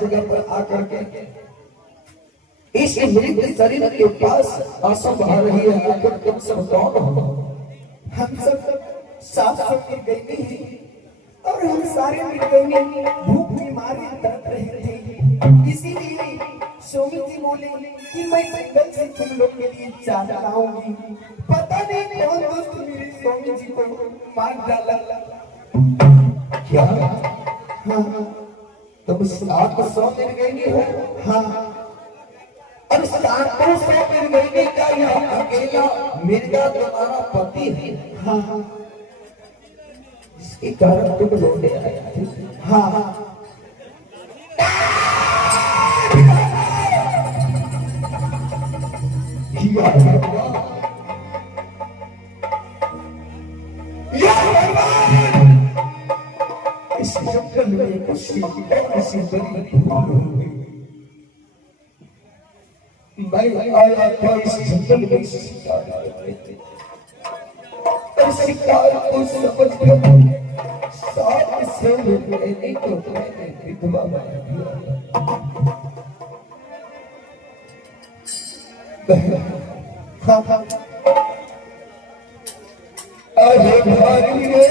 जगह पर आकर के इस मृत शरीर के पास आंसू बहा रही है। आखिर तुम सब कौन हो? हम सब साफ के गए हैं और हम सारे मिल गए भूख बीमारी तड़प रहे थे। इसीलिए स्वामी जी बोले कि मैं जंगल से तुम लोग के लिए चारा लाऊंगी। पता नहीं कौन दोस्त मेरे स्वामी जी को मार डाला। क्या? हाँ, तुम 700 मिल गई हो? हाँ, और 700 मिल गई का यह अकेला मिर्जा तुम्हारा पति है? हाँ, हाँ, इसके कारण तुम लौटे आया थे? हाँ, हाँ, इस जंगल में किसी बड़ी भूल हो गई। मैं आया था इस जंगल में शिकार करने, और शिकार को समझ कर साथ से लेने को मैंने विधवा बना दिया। हाँ, हाँ, अरे भारी रे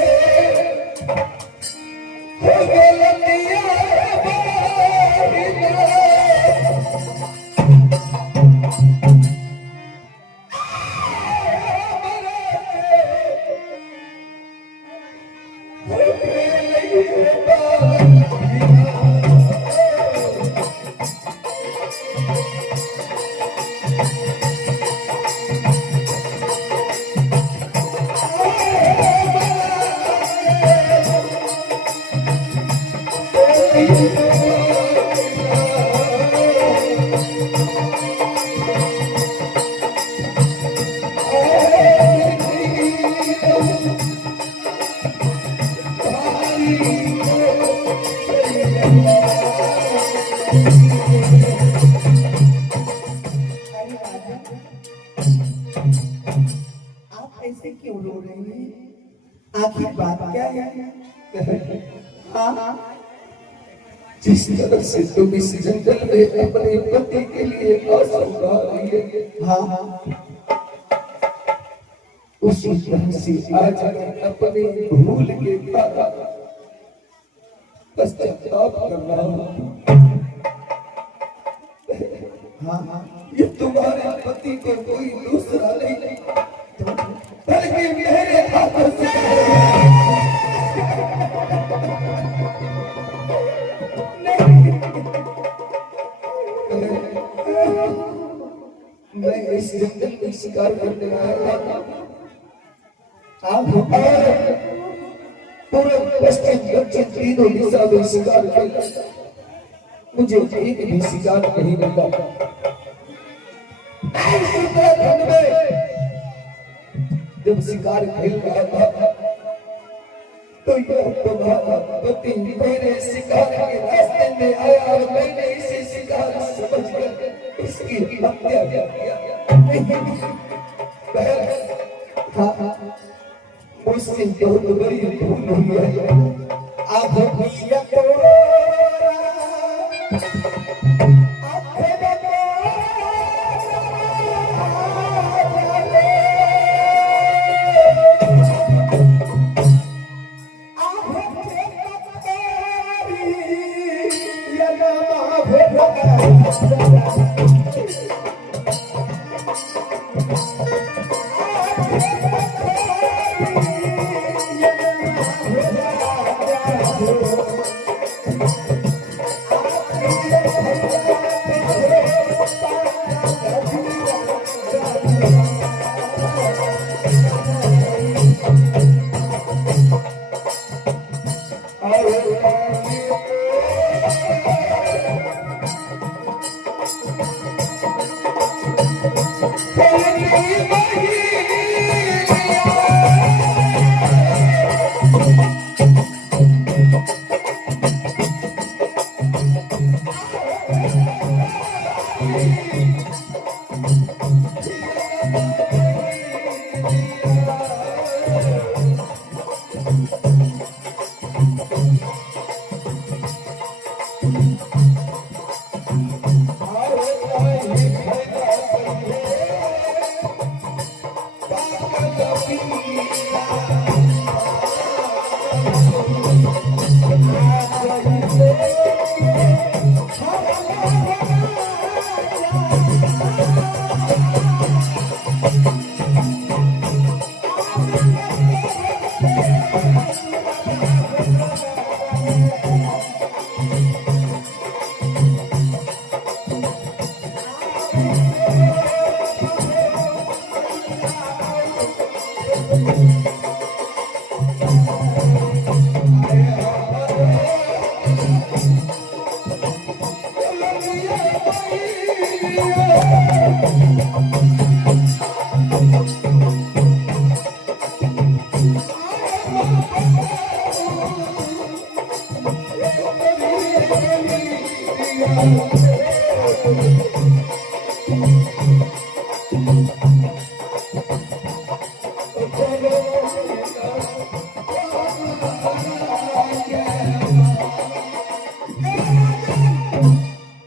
ऐसे क्यों रो रहे हैं? आखिर बात क्या है? हाँ, जिस तरह से तुम इस जंगल में अपने पति के लिए आंसू बहा रही है, हाँ, उसी तरह से आज मैं अपने भूल के कारण पश्चाताप कर रहा हूँ। हाँ, हाँ, ये तुम्हारे पति को कोई दूसरा नहीं, बल्कि मेरे हाथों से मैं इस जंगल में शिकार करने आया था। आप पूरे पश्चिम दक्षिण तीनों दिशा में शिकार किया, मुझे एक भी शिकार नहीं मिला। जब शिकार खेल रहा था तो यह तुम्हारा पति मेरे शिकार के रास्ते में आया और मैंने इसे शिकार समझकर इसकी हत्या कर दिया। मुझसे बहुत बड़ी भूल हुई है।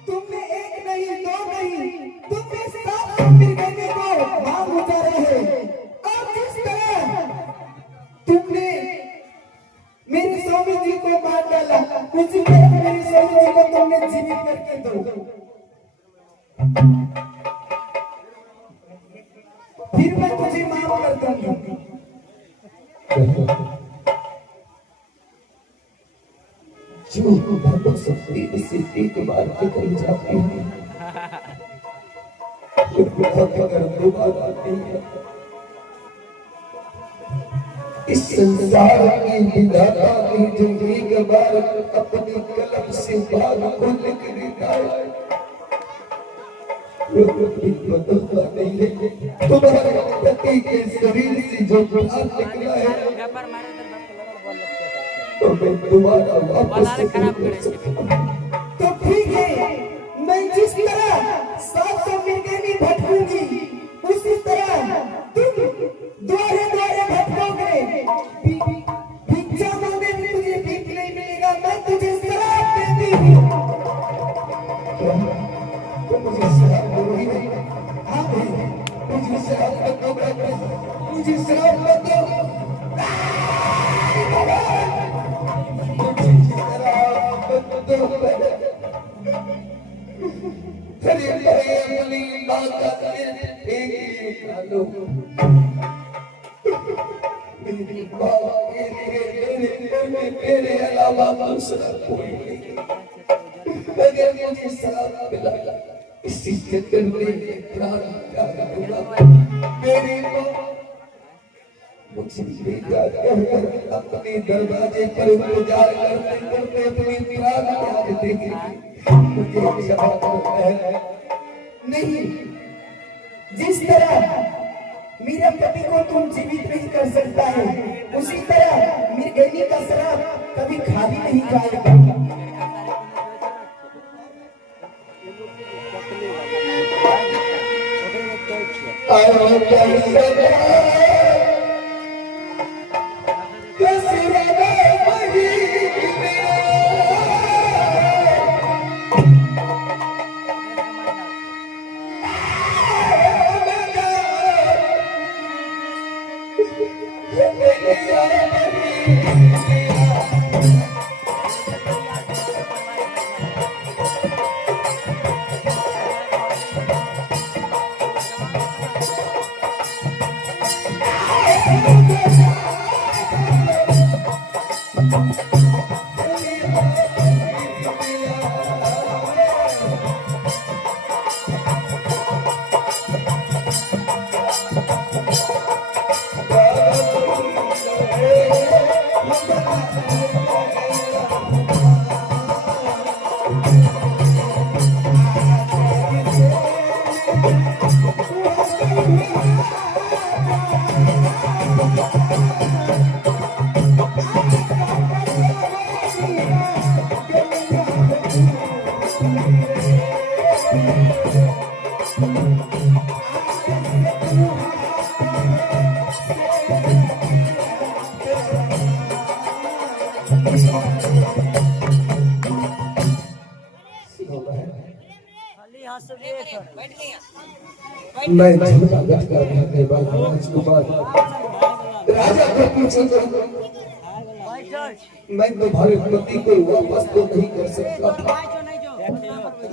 तुमने एक नहीं दो नहीं तुमने 700 मिर्गनी को मांग उतारे हैं और जिस तरह तुमने मेरी स्वामी जी को मार डाला उसी तरह मेरी स्वामी जी को तुमने जीवित करके दो फिर मैं तुझे माफ कर दूंगी। जो धर्म शक्ति इसी एक बार निकल जाती है अगर दोबारा आती है इस संसार की विधाता ने जो एक बार अपनी कलम से बात को लिख देता है वो कभी बदलता नहीं है। तुम्हारे पति के शरीर से जो प्यार निकला है तो मैं दोबारा वापस से कर सकता हूं। तो ठीक है मैं जिस तरह 700 मिर्गनी भटकूंगी उसी तरह तुम द्वारे द्वारे भटकोगे भिक्षा मांगने में तुझे भीख नहीं मिलेगा मैं तुझे शराब देती हूँ। तो मुझे शराब दो ही नहीं हाँ भाई मुझे शराब मत दो मुझे शराब मत दो अपनी माता मेरे अलावा दूसरा कोई नहीं अगर मुझे शराब पिला इसी चक्कर में प्राण त्याग दूंगा मेरी मुझे ले जाकर अपने दरवाजे पर इंतजार करते करते अपनी प्राण त्याग देंगे मुझे क्षमा है नहीं जिस तरह मेरे पति को तुम जीवित नहीं कर सकता है उसी तरह मिर्गनी का शराब कभी खाली नहीं जाएगा। मैं झूठा लटका रहने वाला राजकुमार राजा को पूछूंगा, मैं तुम्हारे पति को वापस तो नहीं कर सकता,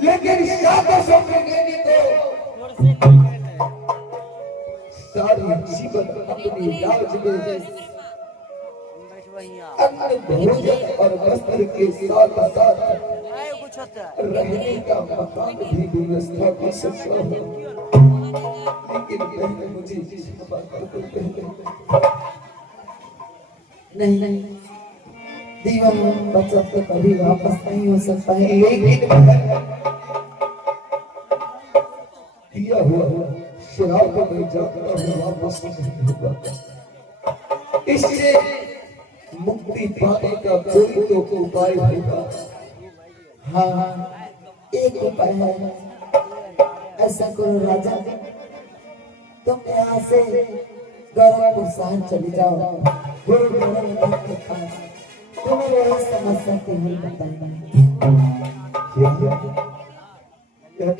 लेकिन शाबाशों के देने को सारी जीवन अपनी राज में अन्न भोजन और वस्त्र के साथ साथ रहने का मकान भी व्यवस्था कर सकता हूँ, लेकिन पहले मुझे क्षमा कर दो। नहीं, दीवान बच्चा तो कभी वापस नहीं हो सकता है, लेकिन दिया हुआ शराब को मैं जाता हूँ वापस नहीं होगा, इससे मुक्ति पाने का कोई तो उपाय होगा। हाँ, एक उपाय है, ऐसा करो राजा, तुम यहाँ से गौरवपुर शहर चले जाओ, गुरु गोरखनाथ के पास तुम्हें वही समस्या के हल बताएंगे।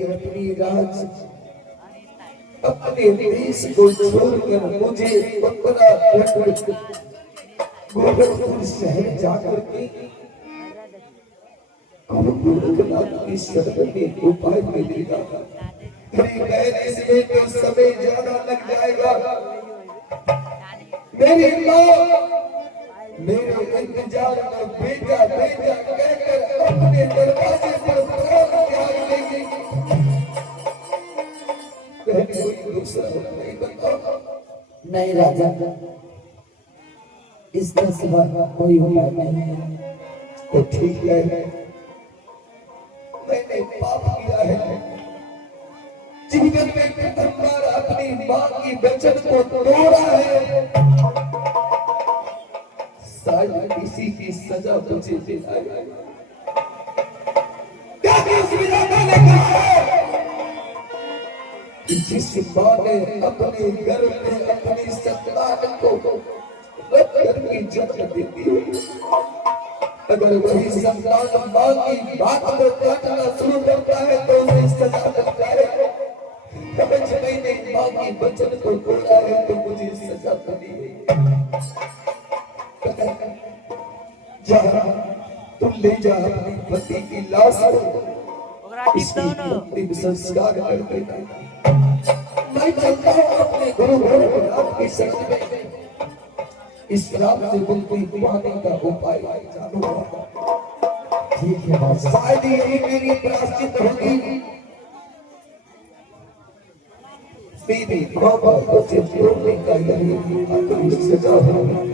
अपनी राज अपने देश को छोड़कर मुझे गोरखपुर शहर जाकर के गोरखनाथ की शरण में उपाय मिलेगा। इसमें तो समय ज्यादा लग जाएगा। मेरी माँ मेरे इंतजार में बेटा बेटा कहकर अपने दरवाजे पर प्राण त्याग देगी। कोई दूसरा नहीं बताओ। नहीं राजा, इसका सिवा कोई उपाय नहीं है। तो ठीक है, मैंने पाप किया है, जीवन में प्रथम बार अपनी माँ की वचन को तोड़ा है, शायद इसी की सजा मुझे दिलाई। क्या उस विधाता ने कहा कि जिस माँ ने अपने गर्भ में अपनी संतान को रख करके जन्म देती है, अगर वही संतान माँ की बात को काटना शुरू करता है तो उसे सजा लगता है। मैंने माँ की वचन को तोड़ा है तो मुझे सजा मिली है। तुम ले जा अपनी पति की लाश को, इसकी अंतिम संस्कार कर देना। मैं चलता हूँ अपने गुरु गोरखनाथ की शरण में, इस रात से मुक्ति पाने का उपाय जानूंगा। ठीक है बाबा, शायद यही मेरी प्रायश्चित होगी। मेरी बाबा मुझे छोड़ने का यही आखिरी सजा होगी।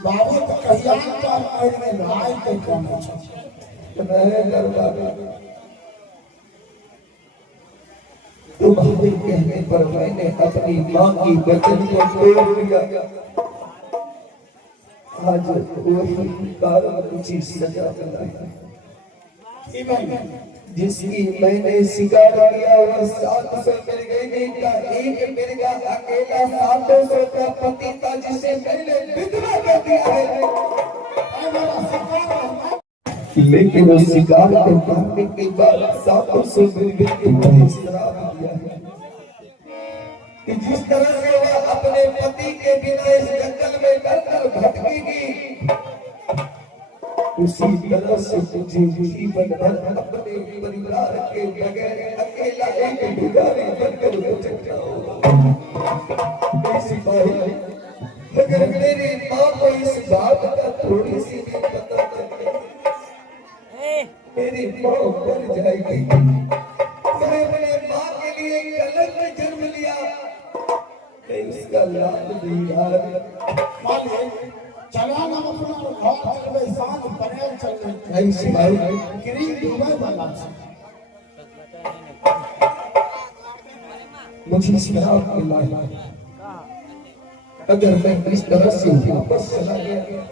बाबू तो कहियान पर कर में लाए के कोने छ तुम्हारे कहने पर मैंने अपनी माँ की वचन को तोड़ दिया। आज वही कारण मुझे सजा मिला, जिसकी मैंने शिकार किया वह 700 मिल गई। देवी का एक मिर्गा अकेला 700 का पति था जिसे मैंने विधवा कर दिया है। लेकिन उस शिकार को मारने के बाद 700 मिर्गे को मुझे श्राप दिया है कि जिस तरह से वह अपने पति के बिना इस जंगल में डर भटकेगी, उसी तरह से मुझे जीवन भर अपने परिवार के बगैर अकेला एक भिखारी बनकर गुजरना होगा। सिपाही, अगर मेरी माँ को इस बात का थोड़ी सी भी पता चले, मेरी माँ मर जाएगी। मैंने अपने माँ के लिए कलंक जन्म लिया, मैं उसका लाभ नहीं यार। चलाना अपना घर चलवे साथ पनेर चलवे नहीं सिपाही, गिरी डूबे वाला मुझे श्राप मिला है। अगर मैं इस तरह से वापस चला गया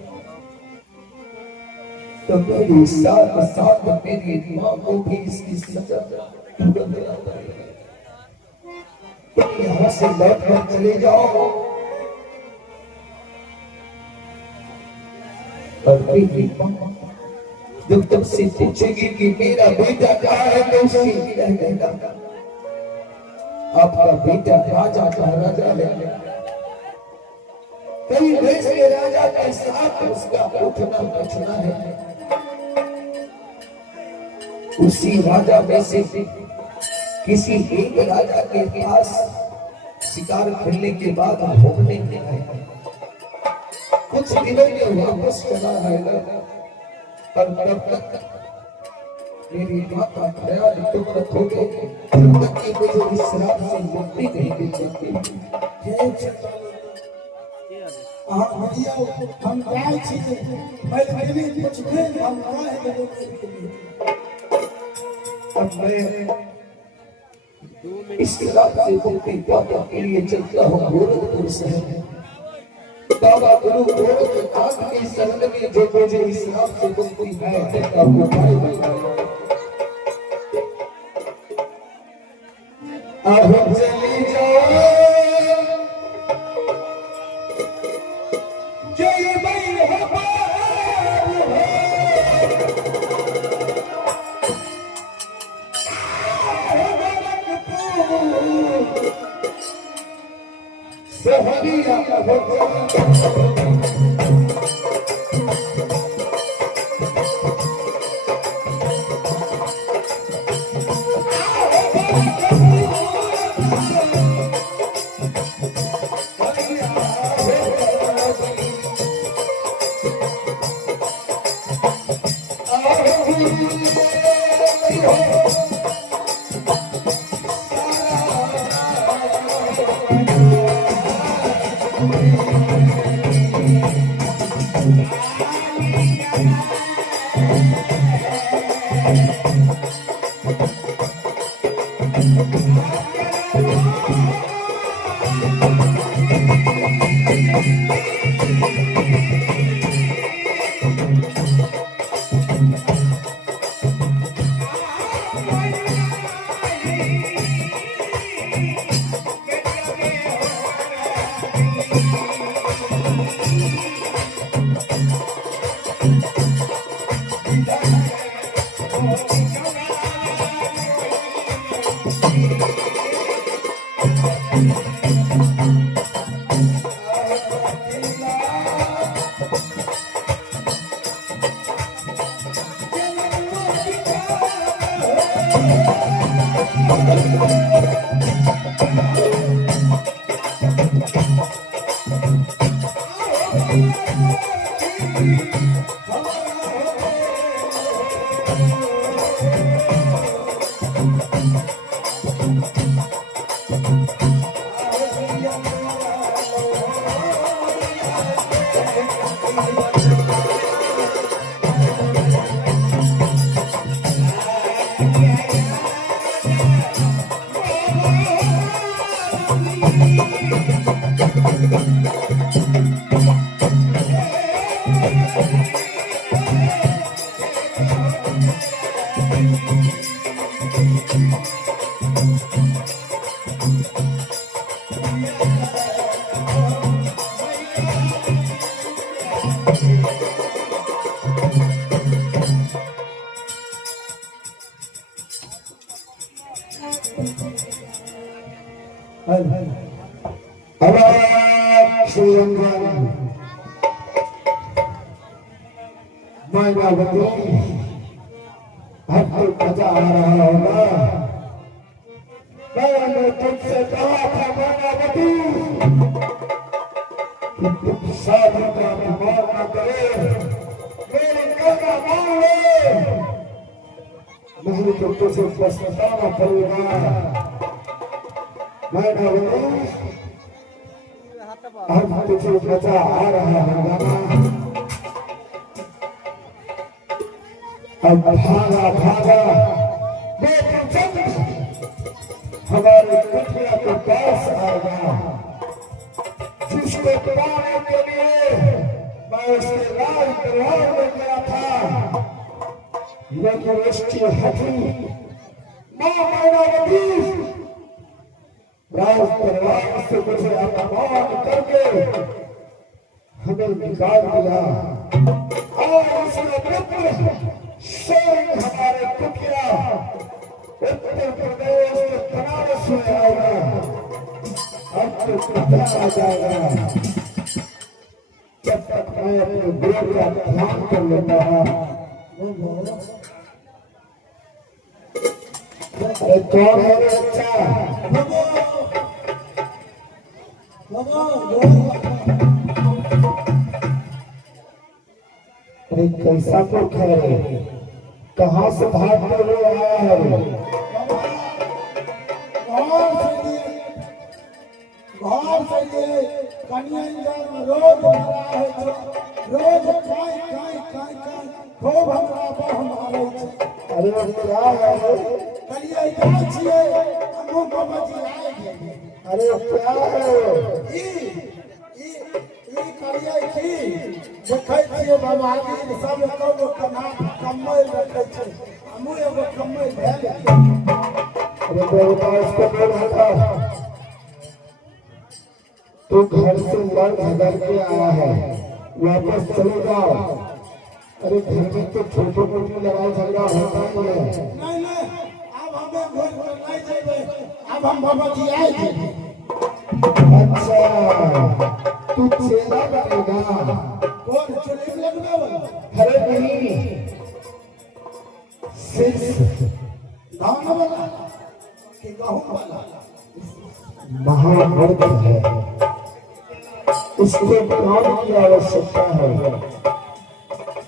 तो मेरे साथ साथ मेरी माँ को भी इसकी सजा भुगतना पड़ेगी। तुम यहाँ से लौट कर चले जाओ और मेरी माँ जब तुमसे पूछेगी कि मेरा बेटा कहाँ है तो उसी कह देगा आपका बेटा राजा का राजा है। कई देश के राजा के साथ उसका उठना बैठना है। उसी राजा में से किसी एक राजा के पास शिकार खेलने के बाद घूमने गए, कुछ दिनों में वापस चला आएगा। पर तब तक मेरी माँ का ख्याल तुम रखोगे जब तक कि मुझे इस श्राप से मुक्ति नहीं मिल जाती। भैया हम गाय छी पहले भी कुछ नहीं हम गाय अब मैं इस श्राप से मुक्ति पाने के लिए चलता हूँ गोरखपुर शहर। बाबा गुरु गोरखनाथ की शरण में जो मुझे इस श्राप से मुक्ति है का उपाय बताया। अब चली जाओ जय भाई हो सहरिया मायावती आपको मजा आ रहा होगा। मैंने तुझसे कहा था मायावती कि तुम शादी का अभिमान न करे, मेरी कहना मान ले, नहीं तो तुझे पछताना पड़ेगा। मायावती अब तुझे मजा आ रहा होगा। अब भागा भागा बेटी चंद हमारे कुटिया के पास आएगा, जिसको पाने के लिए मैं उसके राज दरबार में गया था, लेकिन उसकी हठी मां मायावती राज दरबार से मुझे अपमान करके हमें निकाल दिया। और उसका पुत्र स्वयं हमारे कुटिया उत्तर प्रदेश के बनारस में आएगा। अब तो पता आ जाएगा, जब तक मैं अपने गुरु का ध्यान कर लेता हूँ। अरे कौन है रे बच्चा? अरे कैसा पुरख है, कहाँ से भागते हुए आया है? घर से ये कन्यांजन में रोज भरा है, रोज काई काई काई काई खूब हमरा पर हमारे छे। अरे क्या है? कलिए जाय छिए, हमहु बाबा जी आए गेल। अरे क्या है? ई कलिए की देखै छिए बाबा जी सब एगो कना कम्मै रखै छै, हमहु एगो कम्मै भेल। अरे बेटा इसको बोल हटा, तू घर से लड़ झगड़ के आया है, वापस चले जाओ। अरे घर में तो छोटे मोटे लड़ाई झगड़ा होता ही है। नहीं नहीं, अब हमें घर पर नहीं जेबे, अब हम बाबा जी आए थे। अच्छा तू चेला बनेगा? कौन चले लगने वाला? अरे नहीं, सिर्फ धान वाला कि गेहूं वाला? महामर्द है, इसको काम की आवश्यकता है।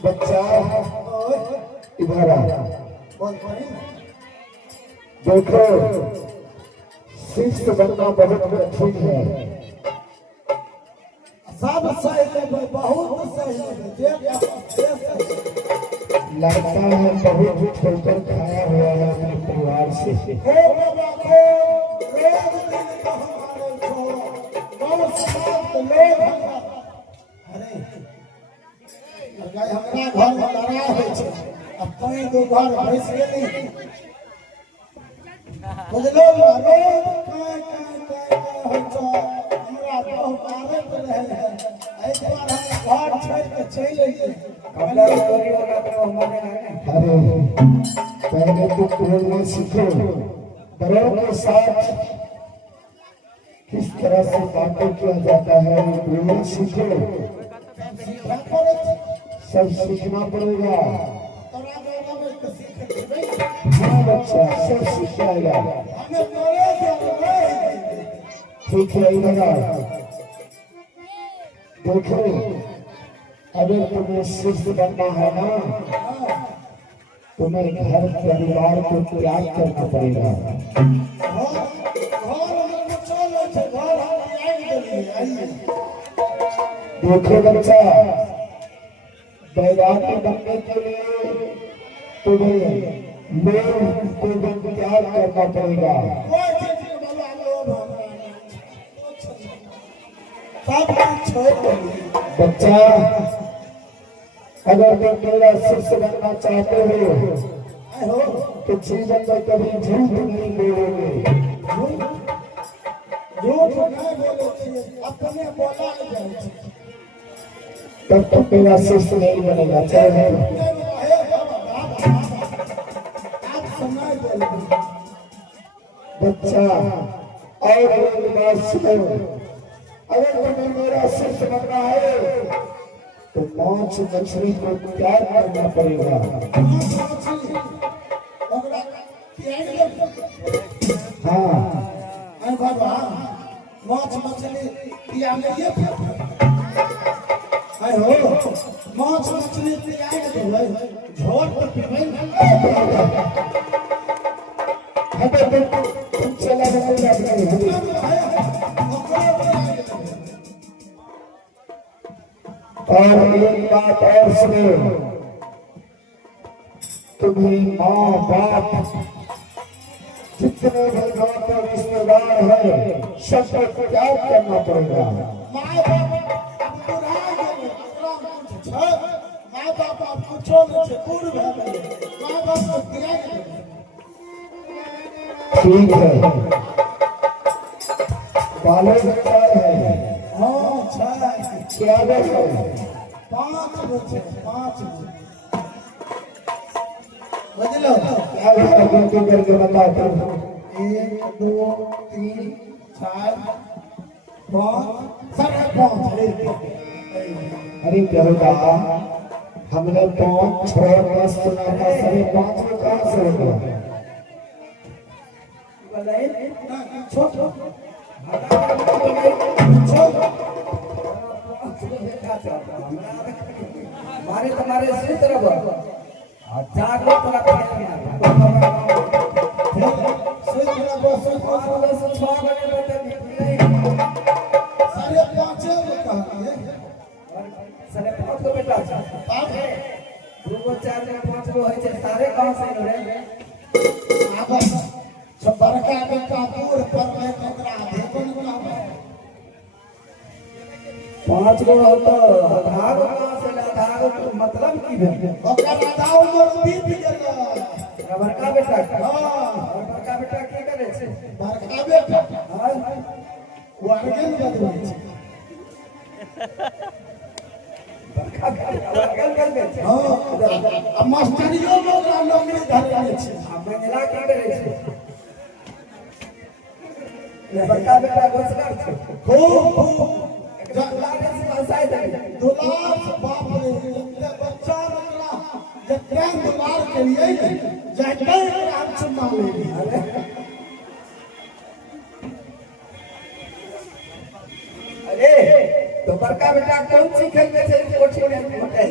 बच्चा इधर आ, देखो शिष्य बनना बहुत कठिन है। सब सही है, बहुत सही है, जे लगता है बहुत छोड़कर खाया हुआ है अपने परिवार से। ओ बाबा को रोज दिन का हमारे छो गांव समाज के लोग अरे गाय हमरा घर में लड़ा है छे, अब कहीं दो घर भैंस गेली बुझलो ना, रोज काय हो छो हमरा तो मारे पे रहे है। एक बार हम घर छोड़ के चले गए, कमला चोरी वाला तो हमारे है। अरे पहले तो बोलना सीखो, बड़ों के साथ किस तरह से बातें किया जाता है बोलना सीखो, सब सीखना पड़ेगा। हाँ बच्चा सब सीख जाएगा। ठीक है इधर आओ। देखो अगर तुम्हें शिष्य बनना है ना, तुम्हें घर परिवार को त्याग करना पड़ेगा। देखो बच्चा, वैराग्य बनने के लिए तुम्हें लोभ को त्याग करना पड़ेगा। बच्चा अगर तुम मेरा शिष्य बनना चाहते हो तो जीवन में कभी झूठ नहीं बोलोगे। अपने बोला जाए छे तब तो मेरा शिष्य नहीं बनेगा। चलो आप समय बोलो बच्चा और एक बात सुनो, अगर तुम्हें मेरा शिष्य बनना है तो मांस मछली को त्याग करना पड़ेगा। हाँ अरे बाबा माछ मछली पिया नहीं है हो माछ मछली पिया देबै झोर पर पीबै तुम चला और एक बात और सुनो, तुम्हें माँ बाप जितने भी नाते रिश्तेदार है सबको त्याग करना पड़ेगा। माँ बाप अब बुढ़ा गेलै माँ बाप अब कुछो नहीं छै बूढ़ भए गेलै माँ बाप को त्याग देबै ठीक है, बालो बच्चा है। हाँ छै क्या है 5 गो छै 5 गो बुझलो क्या करके बताओ तुम। 1 2 3 4 5 साढ़े 5 अरे क्या होगा, हमने 5 6 10 सुना था, 5.5 में कहाँ से होगा। छोट हमारे तुम्हारे इसी तरफ जागो तोरा साढ़े 5 साढ़े 5 को बेटा 2 गो 4 गो 5 गो है सारे कहाँ से रे बड़का बेटा दूर पर में ठकरा दे कोन कहबे 5 गो हो तो आधा गो कहाँ से आधा गो मतलब की भेल ओकर आधा उम्र बीत गेलै बड़का बेटा हां बड़का बेटा की करे छे बड़का बेटा हां वो अर्गन बदलै छै बड़का बेटा कर छे हां आ मास्टरियो लोग नौकरी धरले छै आ महिला की करे छे बड़का बेटा घोषणा छे खूब लागे से फसाई दे दुलार बाप रे जते बच्चा निकला जते दुलार के लिए जते हम चुम्मा लेली अरे तो बड़का बेटा कौन सी खेल में से कोठी में बताई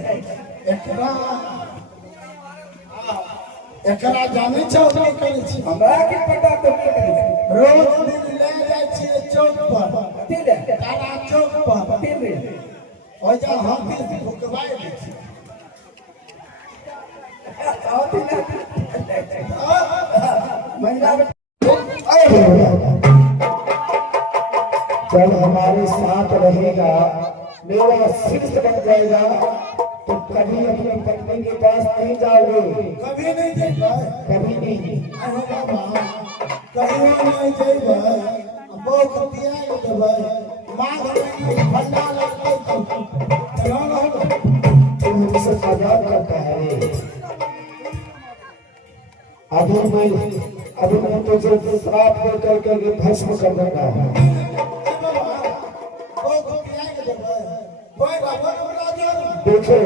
एकरा जानै छौ की करै छी हमरा के पता तो की करे छे रोज दिन ले जाय छी चौक पर कथी ले तारा चौक पर कथी ले ओइ जा हाथी से भुकवाई दै छी आती ना महिला जब हमारे साथ रहेगा, मेरा शिष्य बन जाएगा, तो कभी अपनी पत्नी के पास नहीं जाओगे, कभी नहीं जेबै कभी नहीं। अरे बाबा कहियो नहीं जेबै बहुत दिया देबै माघ में ठंडा लगतै तो रहल तुम हमसे मजाक करता है। अभी मैं तुझे श्राप दे करके भस्म कर दूंगा। देखो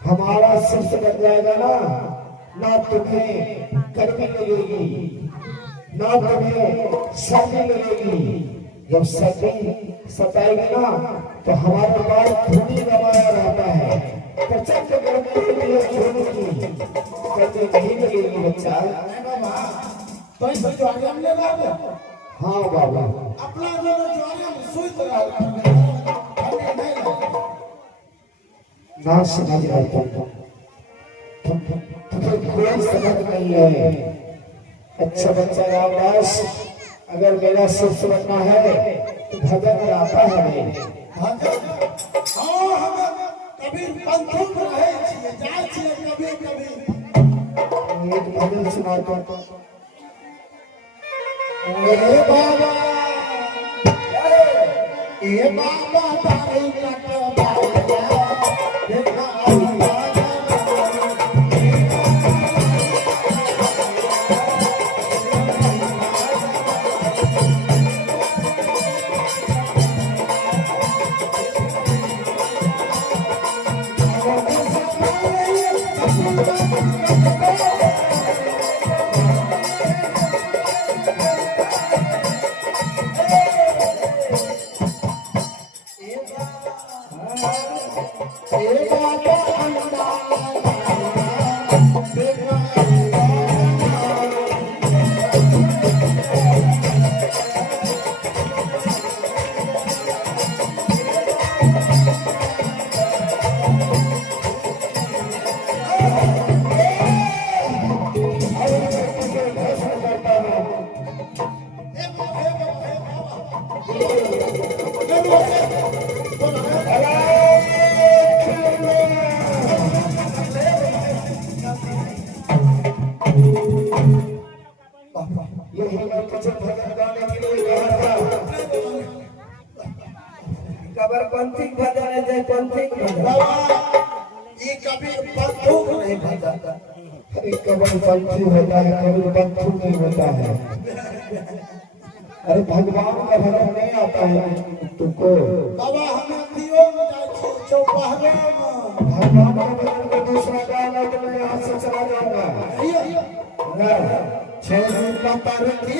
हमारा शिष्य बन जाएगा ना तुम्हें गर्मी लगेगी, ना तुम्हें सर्दी लगेगी। जब सर्दी सताएगी ना तो हमारे पास धूनी दबाया रहता है, प्रचंड गर्मी धूनी की गर्मी नहीं लगेगी बच्चा। तो ज्वारियम ले लाबे हाँ बाबा, अपना दोनों ज्वारियम सुइत रहल ठंडी नहीं लगे ना समझ रहे तुम्हें कोई समझ नहीं है। अच्छा बच्चा रामदास, अगर मेरा शिष्य बनना है तो भजन आता है हमें। भजन हाँ हम कभी पंथों में रहे छिए जाय छिए कभी कभी एक भजन सुना दो। अरे बाबा ए बाबा तारे कटवाया देखा आया यही मैं तुझे भजन गाने के लिए कहा था। कबरपंथी भजन है, जयपंथी भजन। ये कभी बंदूक नहीं बजाता। अरे कबरपंथी होता है, कभी बंदूक नहीं होता है। अरे भगवान का भजन नहीं आता है तुमको। बाबा हमें दियो में जाए चौपहरे में भगवान का भजन को दूसरा गाना तो मैं यहाँ से चला जाऊंगा। छह पर की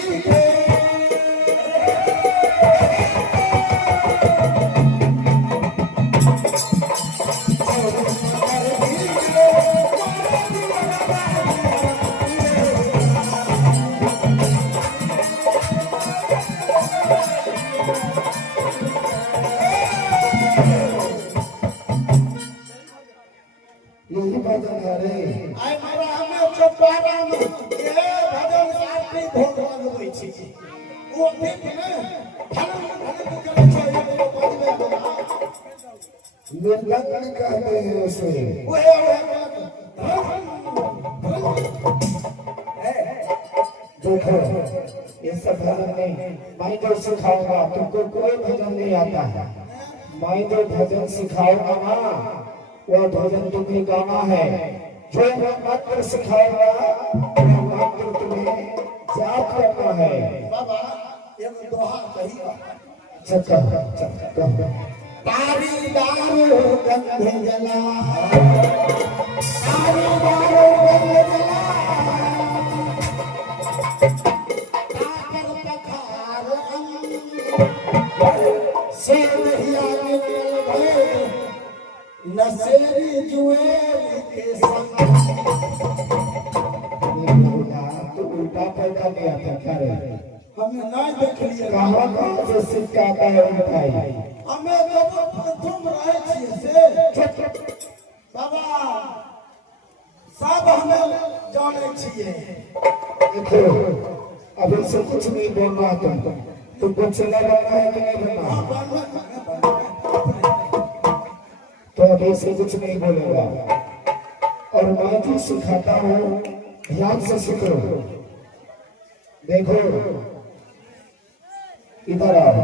यही भजन है रे। आई मारा हमें चौपहरा में ये भजन साथी भोग लगबै छी। वो ठीक ने भजन भजन करे छै एगो बजबे निर्लग्न कहते हैं उसे। देखो ये सब भजन नहीं, मैं जो सिखाऊंगा तुमको कोई भजन नहीं आता है। मैं जो भजन सिखाऊंगा ना वो भजन तुम्हें गाना है। जो मैं मंत्र सिखाऊंगा वो मंत्र तुम्हें जाप करना है। बाबा एक दोहा कहियो। चल तारी दारू गंध जला तारी दारू गंध जला ताकर पखार से नहिया निकल भय नसेरी जुएल के संग। तो उल्टा पैदा नहीं आता क्या रे? हमें नहीं देखलिए कहाँ से सिक्का आता है उल्टाई। हमें तुम रहे छिए से बाबा सब हमें जाने छिए। देखो अब इससे कुछ नहीं बोलना तुमको चला बनना है कि नहीं बनना? तो अभी से कुछ नहीं बोलेगा। और मैं जो सिखाता हूँ ध्यान से सीखो। देखो इधर आओ,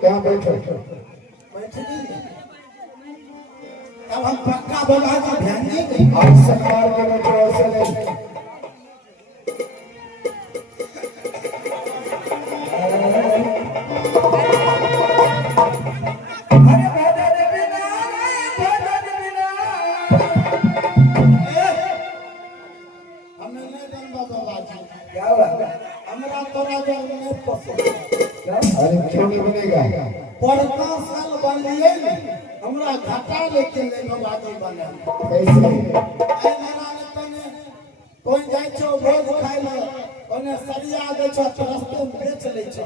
क्या बैठो। अब हम पक्का बोला का ध्यान देंगे। आज सरकार के बैठो ऐसे नहीं। अरे क्यों नहीं बनेगा? बड़का साल बनलिए ने हमरा घाटा लेके ले बाबाजी बने। कैसे? आई महाराज तने कोई जाय छो भोज खाइ ले ओने सरिया दे छो तो रस्ते में बेच ले छो।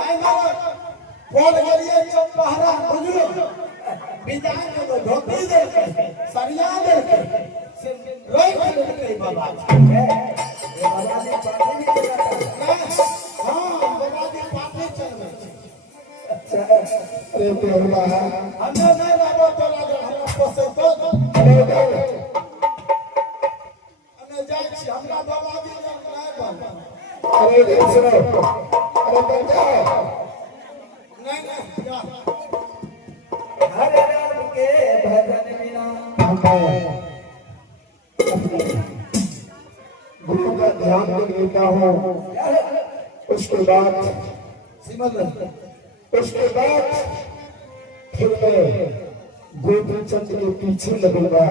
आई महाराज बोल गेलिए छो पहरा बुझलो विदाई के तो धोती दे सरिया दे से रोई के बाबाजी। बाबाजी पार्टी नहीं चलाता। हां बाबाजी पार्टी चलबे छै। अरे तोरबा हमें नहीं लाबो तो लागे हमरा पोसे तो अरे हमें जाय ये सुनो अरे बन जाओ नहीं नहीं जा हरे राम के भजन बिना गुरु का ध्यान में लेता हूँ उसके बाद उसके बाद फिर मैं गोपी चंद के पीछे लगूंगा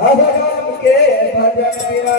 हरे राम के भजन बिना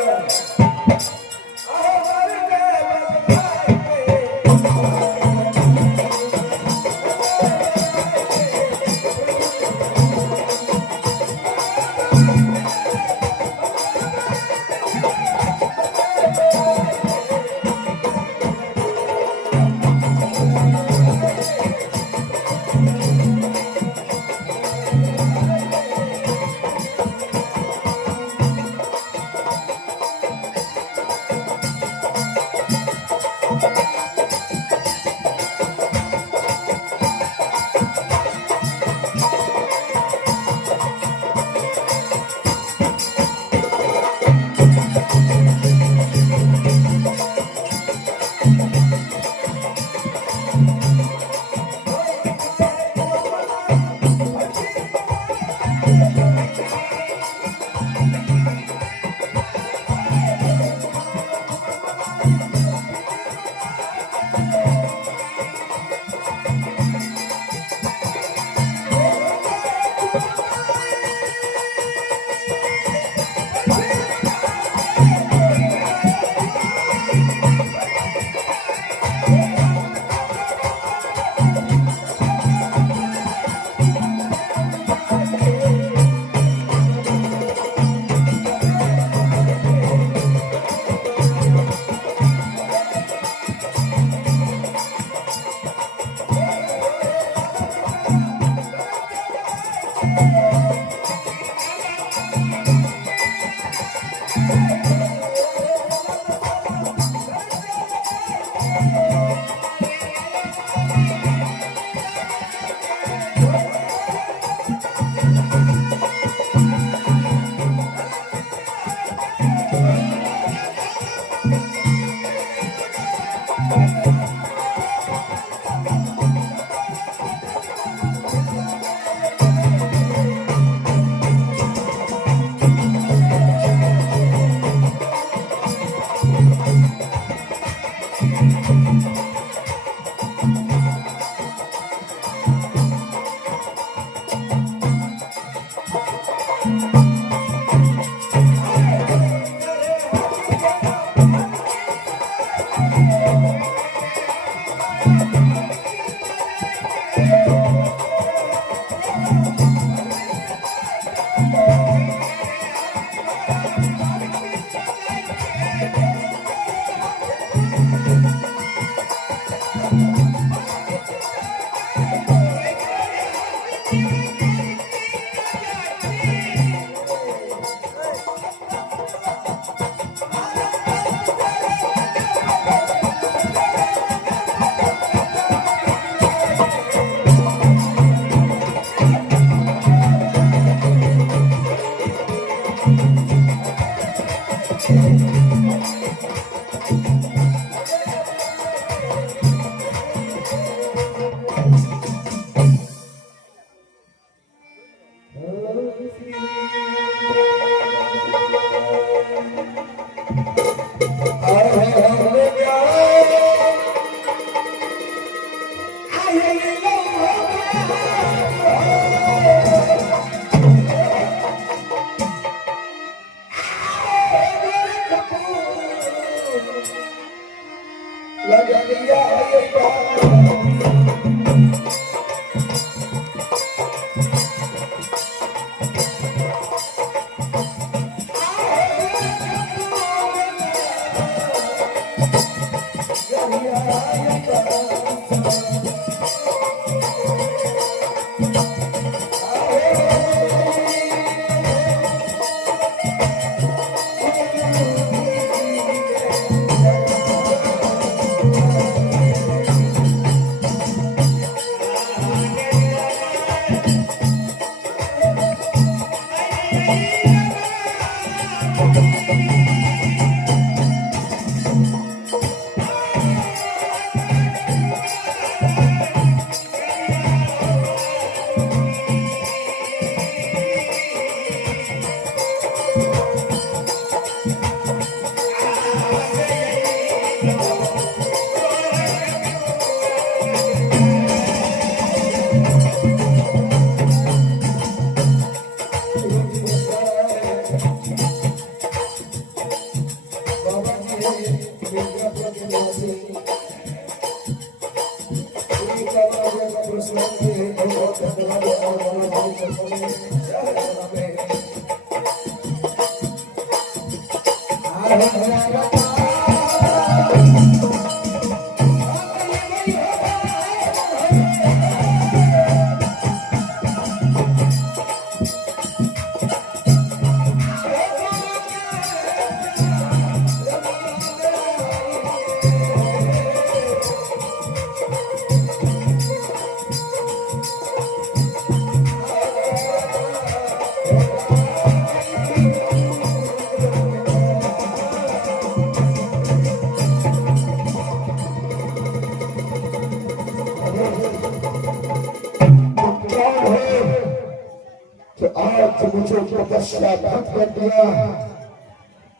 तो आज मुझे तपस्या भंग कर दिया।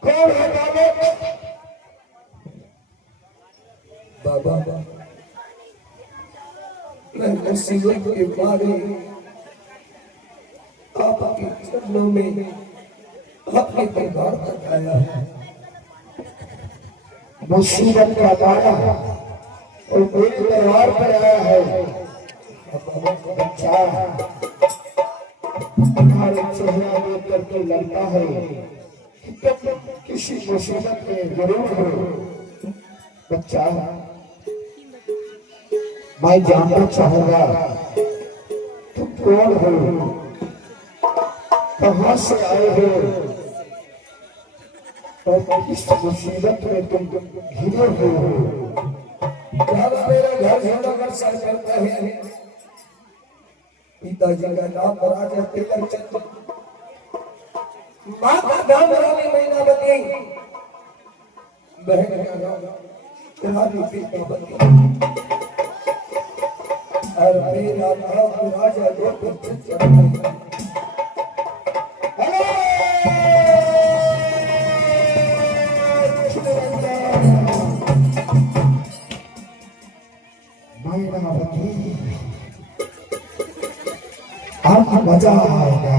कौन है बाबा? मैं मुसीबत के मारे आपके चरणों में आपके दरबार तक आया है। मुसीबत का मारा और मेरे दरबार पर आया है। बच्चा तुम्हारे चेहरा देख करके लगता है कि तुम किसी मुसीबत में जरूर हो। बच्चा, मैं जानना चाहूंगा तुम कौन हो, कहां से आए हो और किस मुसीबत में तुम घिरे हुए हो। मेरा घर श्रीनगर सर करता है। पिताजी का नाम राजा तिलक चंद, माँ का नाम रानी मैनावती, बहन का नाम रानी पीतावती और मेरा नाम राजा गोपीचंद है। अब मजा आएगा।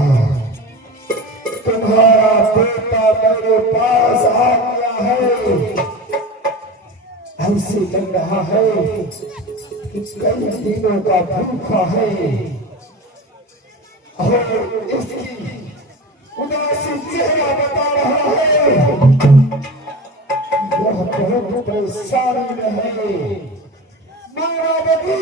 तुम्हारा बेटा मेरे पास आ गया है। ऐसे लग रहा है कि कई दिनों का भूखा है और इसकी उदासी चेहरा बता रहा है वह बहुत परेशानी में है। मायावती